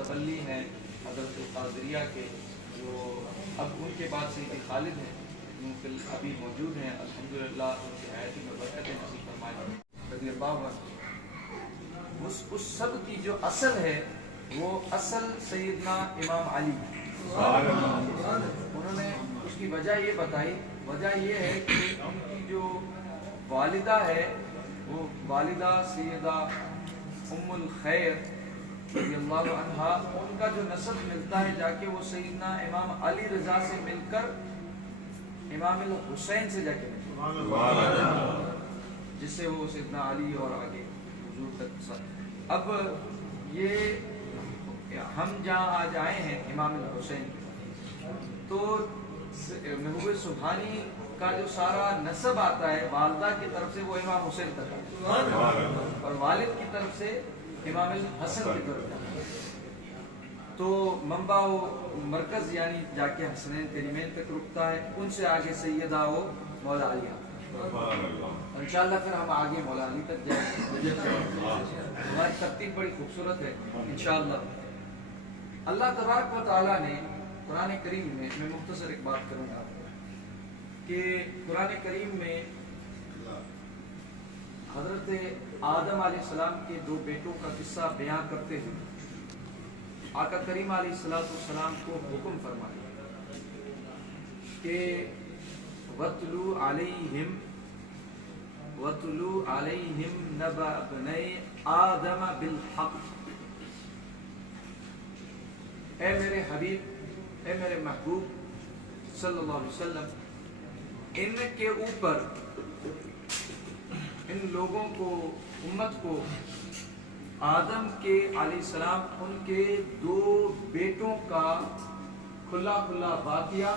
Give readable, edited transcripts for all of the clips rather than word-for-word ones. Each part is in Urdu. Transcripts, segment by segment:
متولی ہیں حضرت قادریہ کے، جو اب ان کے بعد سید خالد ہیں، جو ابھی موجود ہیں، الحمدللہ ان کی حیاتی میں برکتیں نصیب فرمائے رضی اللہ عنہ۔ اس سب کی جو اصل ہے وہ اصل سیدنا امام علی ہے۔ انہوں نے اس کی وجہ یہ بتائی، وجہ یہ ہے کہ ان کی جو والدہ ہے وہ والدہ سیدہ ام الخیر رضی اللہ عنہا، ان کا جو نسب ملتا ہے جا کے وہ سیدنا امام علی رضا سے مل کر امام الحسین سے جا کے جس سے وہ سیدنا علی اور آگے حضور تک۔ اب یہ ہم جہاں آج آئے ہیں امام الحسین، تو محبوب سبحانی کا جو سارا نسب آتا ہے والدہ کی طرف سے وہ امام حسین تک آتا ہے، اور والد کی طرف سے امام الحسن کی طرف جاتا ہے۔ تو منبع و مرکز یعنی جا کے حسنین کریمین تک رکتا ہے، ان سے آگے سیدہ و مولا علی آتا ہے۔ انشاءاللہ پھر ہم آگے مولا علی تک جائیں گے۔ ہماری ترتیب بڑی خوبصورت ہے انشاءاللہ۔ اللہ تبارک و تعالیٰ نے قرآن کریم میں مختصر ایک بات کروں گا کہ قرآن کریم میں حضرت آدم علیہ السلام کے دو بیٹوں کا قصہ بیان کرتے ہوئے آقا کریم علیہ السلام کو حکم فرمایا کہ وَاتْلُو عَلَيْهِمْ نَبَأَ ابْنَيْ آدَمَ بِالْحَقِّ۔ اے میرے حبیب، اے میرے محبوب صلی اللہ علیہ وسلم، ان کے اوپر، ان لوگوں کو، امت کو، آدم کے علیہ السلام ان کے دو بیٹوں کا کھلا کھلا واقعہ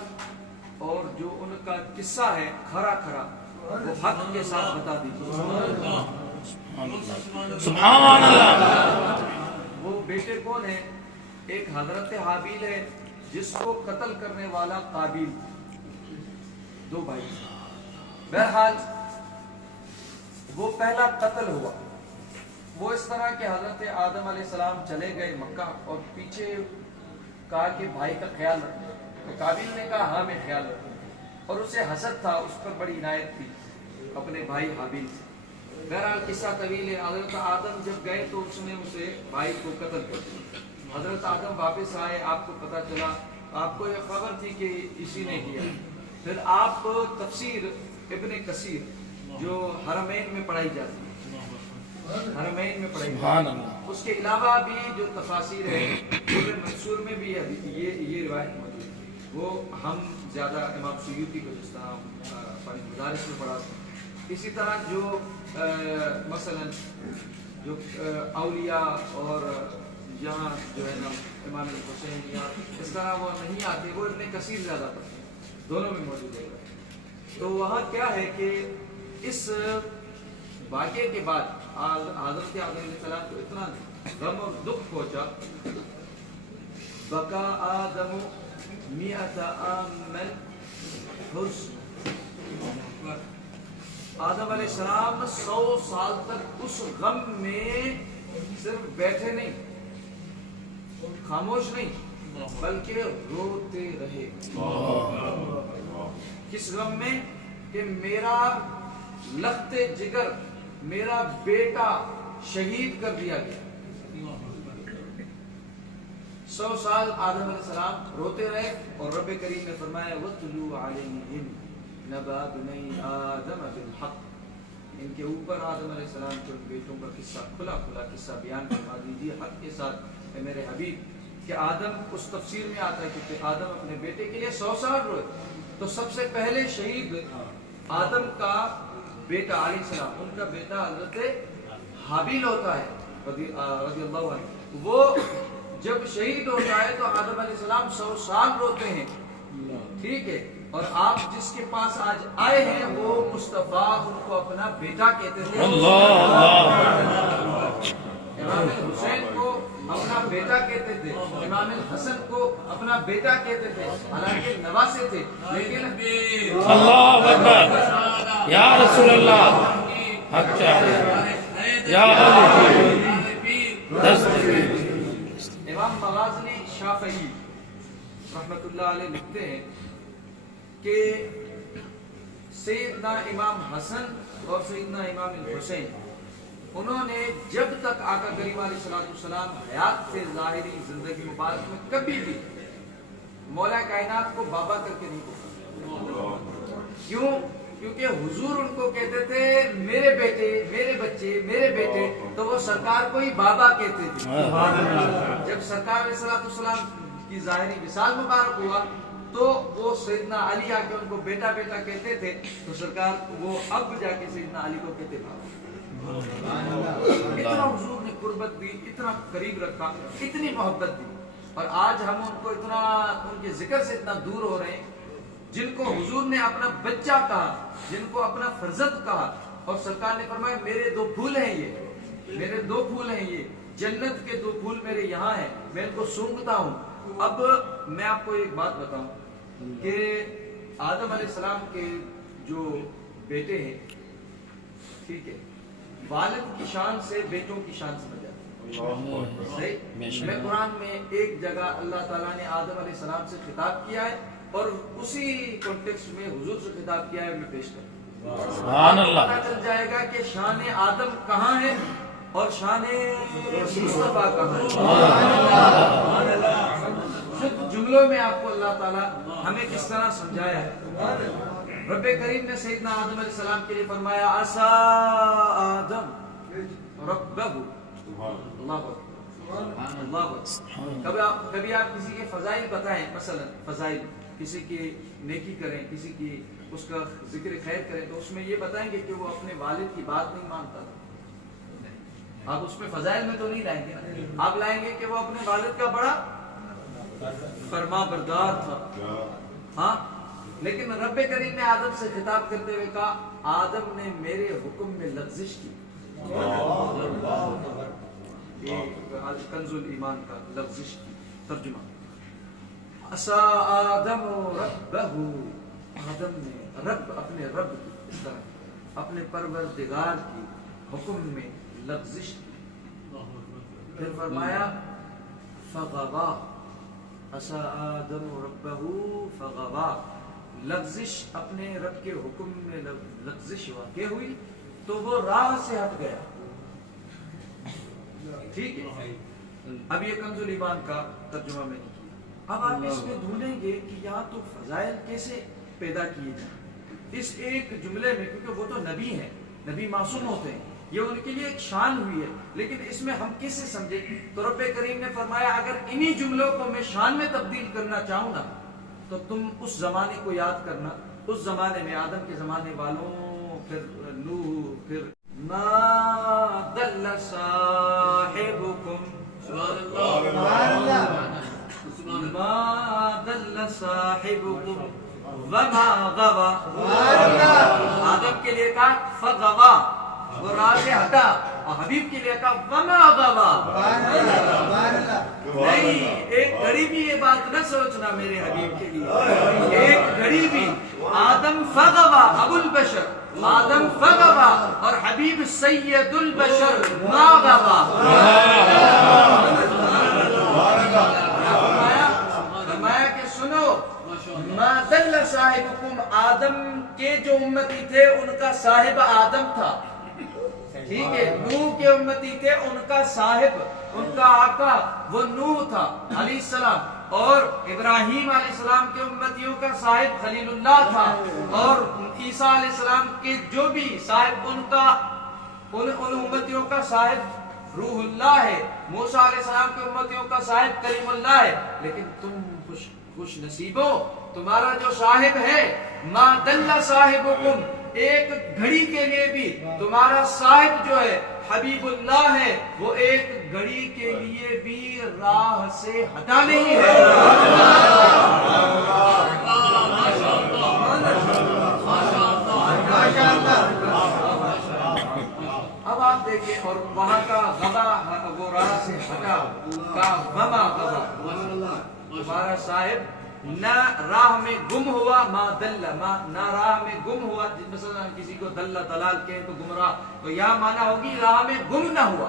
اور جو ان کا قصہ ہے کھرا کھرا وہ حق کے ساتھ بتا دیجیے۔ سبحان اللہ۔ وہ بیٹے کون ہیں؟ ایک حضرت حابیل ہے جس کو قتل کرنے والا قابیل، دو بھائی۔ بہرحال وہ پہلا قتل ہوا، وہ اس طرح کہ حضرت آدم علیہ السلام چلے گئے مکہ اور پیچھے کہا کہ بھائی کا خیال رکھنا، تو قابیل نے کہا ہاں میں خیال رکھوں، اور اسے حسد تھا، اس پر بڑی عنایت تھی اپنے بھائی حابیل سے۔ بہرحال قصہ طویل ہے۔ حضرت آدم جب گئے تو اس نے اسے بھائی کو قتل کر دیا۔ حضرت آدم واپس آئے، آپ کو پتہ چلا، آپ کو یہ خبر تھی کہ اسی نے کیا۔ پھر آپ تفسیر ابن کثیر جو حرمین میں پڑھائی جاتی ہے، حرمین میں پڑھائی جاتی ہے، اس کے علاوہ بھی جو تفاسیر ہے ابن منصور میں بھی یہ روایت موجود ہے۔ وہ ہم زیادہ امام سیوطی کو جس طرح اپنے مدارس میں پڑھاتے ہیں، اسی طرح جو مثلا جو اولیاء اور جہاں جو ہے نا امام الحسین یا اس طرح وہ نہیں آتے، وہ ابن کثیر زیادہ پڑھتے ہیں، دونوں میں موجود ہے۔ تو وہاں کیا ہے کہ اس واقعے کے بعد حضرت آدم علیہ السلام کو اتنا غم اور دکھ پہنچا، بقا آدم 100 عام حزن۔ آدم علیہ السلام 100 سال تک اس غم میں صرف بیٹھے نہیں، خاموش نہیں، بلکہ روتے رہے۔ کس غم میں؟ کہ میرا لخت جگر، میرا بیٹا شہید کر دیا گیا۔ 100 سال آدم علیہ السلام روتے رہے، اور رب کریم نے فرمایا وَاتْلُو عَلَيْهِمْ نَبَأَ ابْنَيْ آدَمَ بِالْحَقِّ۔ ان کے اوپر آدم علیہ السلام کے بیٹوں کا قصہ، کھلا کھلا قصہ بیان کروا دیجیے حق کے ساتھ۔ اے میرے حبیب، کہ آدم اس تفسیر میں آتا ہے کہ آدم اپنے بیٹے کے لیے 100 سال روئے، تو سب سے پہلے شہید آدم کا بیٹا علیہ السلام، ان کا بیٹا حضرت حابیل ہوتا ہے رضی اللہ عنہ۔ وہ جب شہید ہوتا ہے تو آدم علیہ السلام 100 سال روتے ہیں، ٹھیک ہے؟ اور آپ جس کے پاس آج آئے ہیں وہ مصطفیٰ ان کو اپنا بیٹا کہتے تھے۔ امام حسین کو اپنا بیٹا کہتے تھے، امام الحسن کو اپنا بیٹا کہتے تھے، حالانکہ نواسے تھے، لیکن اللہ اکبر، یا رسول اللہ، حق چاہیے، یا علی، امام امام مغازلی شافعی رحمت اللہ علیہ لکھتے ہیں کہ سیدنا امام حسن اور سیدنا امام الحسین انہوں نے جب تک آقا کریم علیہ السلام حیات تھے ظاہری زندگی مبارک میں کبھی بھی مولا کائنات کو بابا کر کے نہیں پکارا. کیوں؟ کیونکہ حضور ان کو کہتے تھے میرے بیٹے، میرے بچے، میرے بیٹے، تو وہ سرکار کو ہی بابا کہتے تھے. جب سرکار علیہ السلام کی ظاہری وصال مبارک ہوا تو وہ سیدنا علی آ کے ان کو بیٹا بیٹا کہتے تھے، تو سرکار وہ اب جا کے سیدنا علی کو کہتے بابا. اتنا حضور نے قربت دی، اتنا قریب رکھا، اتنی محبت دی. اور آج ہم ان کو اتنا، ان کے ذکر سے اتنا دور ہو رہے ہیں. جن کو حضور نے اپنا بچہ کہا، جن کو اپنا فرزند کہا، اور سرکار نے فرمایا میرے دو پھول ہیں یہ، میرے دو پھول ہیں یہ، جنت کے دو پھول میرے یہاں ہیں، میں ان کو سونگتا ہوں. اب میں آپ کو ایک بات بتاؤں کہ آدم علیہ السلام کے جو بیٹے ہیں، ٹھیک ہے، والد کی شان سے بیٹوں کی شان سمجھ جاتے ہیں. صحیح؟ میں قرآن میں ایک جگہ اللہ تعالیٰ نے آدم علیہ السلام سے خطاب کیا ہے اور اسی کانٹیکسٹ میں حضور سے خطاب کیا ہے، میں پیش کرتا ہوں. سبحان اللہ. پتہ چل جائے گا کہ شان آدم کہاں ہے اور شان مصطفیٰ کہاں ہے. شد جملوں میں آپ کو اللہ تعالیٰ ہمیں کس طرح سمجھایا ہے. رب کریم نے سیدنا آدم علیہ السلام کے لیے فرمایا عسا آدم ربہ. اللہ کبھی آپ کسی کے فضائل بتائیں، مثلا فضائل کسی کی نیکی کریں، کسی کی اس کا ذکر خیر کریں، تو اس میں یہ بتائیں گے کہ وہ اپنے والد کی بات نہیں مانتا تھا. آپ اس میں فضائل میں تو نہیں لائیں گے نا، آپ لائیں گے کہ وہ اپنے والد کا بڑا فرما بردار تھا. ہاں، لیکن رب کریم نے آدم سے خطاب کرتے ہوئے کہا آدم نے میرے حکم میں لغزش کی. کنز الایمان کا لغزش کی ترجمہ. عسا آدم ربہ، آدم نے رب، اپنے رب کی، اس طرح اپنے پروردگار کی حکم میں لغزش کی. پھر فرمایا فغوا، عسا آدم ربہ فغوا، لغزش اپنے رب کے حکم میں لغزش واقع ہوئی تو وہ راہ سے ہٹ گیا. ٹھیک ہے، اب یہ کنز الایمان کا ترجمہ میں نے کیا. اب آپ اس میں ڈھونڈیں گے کہ یہاں تو فضائل کیسے پیدا کیے جائیں اس ایک جملے میں، کیونکہ وہ تو نبی ہیں، نبی معصوم ہوتے ہیں، یہ ان کے لیے ایک شان ہوئی ہے، لیکن اس میں ہم کیسے سمجھیں؟ تو رب کریم نے فرمایا اگر انہی جملوں کو میں شان میں تبدیل کرنا چاہوں نا تو تم اس زمانے کو یاد کرنا. اس زمانے میں آدم کے زمانے والوں، پھر نوح، پھر ما دل صاحبکم ما دل صاحبکم وما غوا. آدم کے لیے کہا فغوا، وہ راہ سے ہٹا، اور حبیب کے لیے کہا وما غوا. نہیں، ایک گھڑی بھی یہ بات نہ سوچنا میرے حبیب کے لیے، ایک گھڑی بھی آدم فغوا ابو البشر، آدم فغوا، اور حبیب سید البشر ما غوا. فرمایا کہ سنو، ما دل صاحبکم، آدم کے جو امتی تھے ان کا صاحب آدم تھا. ٹھیک ہے، نوح کے امتی تھے، ان کا صاحب، ان کا آقا وہ نوح تھا علیہ السلام. اور ابراہیم علیہ السلام کے امتیوں کا صاحب خلیل اللہ تھا. اور عیسیٰ علیہ السلام کے جو بھی صاحب، ان کا ان امتیوں کا صاحب روح اللہ ہے. موسیٰ علیہ السلام کے امتیوں کا صاحب کریم اللہ ہے. لیکن تم خوش نصیبو، تمہارا جو صاحب ہے ما دل صاحبکم، ایک گھڑی کے لیے بھی تمہارا صاحب جو ہے حبیب اللہ ہے، وہ ایک گھڑی کے لیے بھی راہ سے ہٹا نہیں ہے. اب آپ دیکھیں، اور وہاں کا غوا، وہ راہ سے ہٹا کا وما غوا، تمہارا صاحب نہ راہ میں گم ہوا، ما دل، نہ راہ میں گم ہوا. مثلا کسی کو دل دلال کہیں تو گمراہ، تو یہاں مانا ہوگی راہ میں گم نہ ہوا.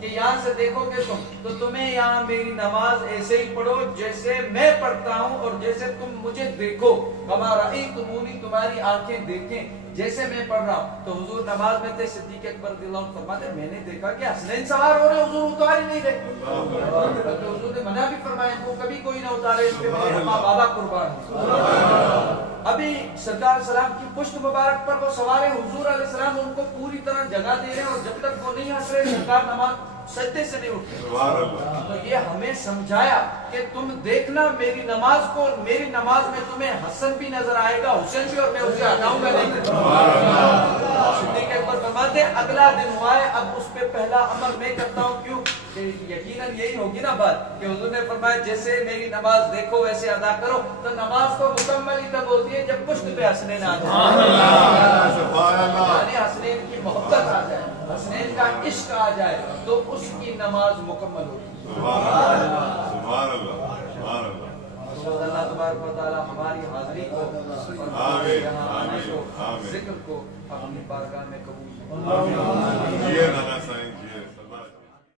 کہ یہاں سے دیکھو گے تم تو تمہیں یہاں میری نماز ایسے ہی پڑھو جیسے میں پڑھتا ہوں اور جیسے تم مجھے دیکھو، کما رأیتمونی، تمہاری آنکھیں دیکھیں جیسے میں پڑھ رہا ہوں۔ تو حضور نماز میں تھے، صدیق اکبر رضی اللہ عنہ فرماتے میں نے دیکھا کہ حسنین سوار ہو رہے، حضور اتار ہی نہیں رہے، بلکہ حضور نے منع بھی فرمایا ان کو کبھی کوئی نہ اتارے، اس پہ میرے ماں بابا قربان ہیں۔ ابھی سرکار علیہ السلام کی پشت مبارک پر وہ سوار ہیں، حضور علیہ السلام ان کو پوری طرح جگہ دے رہے ہیں، اور جب تک وہ نہیں ہنس رہے سرکار نماز سجدے سے نہیں اٹھتے۔ تو یہ ہمیں سمجھایا کہ تم دیکھنا میری نماز کو، اور میری نماز میں تمہیں حسن بھی نظر آئے گا، حسین بھی، اور میں اسے ہٹاؤں گا نہیں۔ صدیق اکبر فرماتے ہیں اگلا دن ہوا ہے، اب اس پہ پہلا امر میں کرتا ہوں، کیوں کہ یقیناً یہی ہوگی نا بات کہ حضور نے فرمایا جیسے میری نماز دیکھو ویسے ادا کرو۔ تو نماز تو مکمل ہی تب ہوتی ہے جب پشت پہ حسنین آ جائے، یعنی حسنین کی محبت آ جائے، حسنین کا عشق آ جائے، تو اس کی نماز مکمل ہوتی ہے۔ سبحان اللہ، سبحان اللہ۔ اللہ تبارک و تعالی ہماری حاضری کو اور ہمارے یہاں آنے کو، ذکر کو اپنی بارگاہ میں قبول کرے۔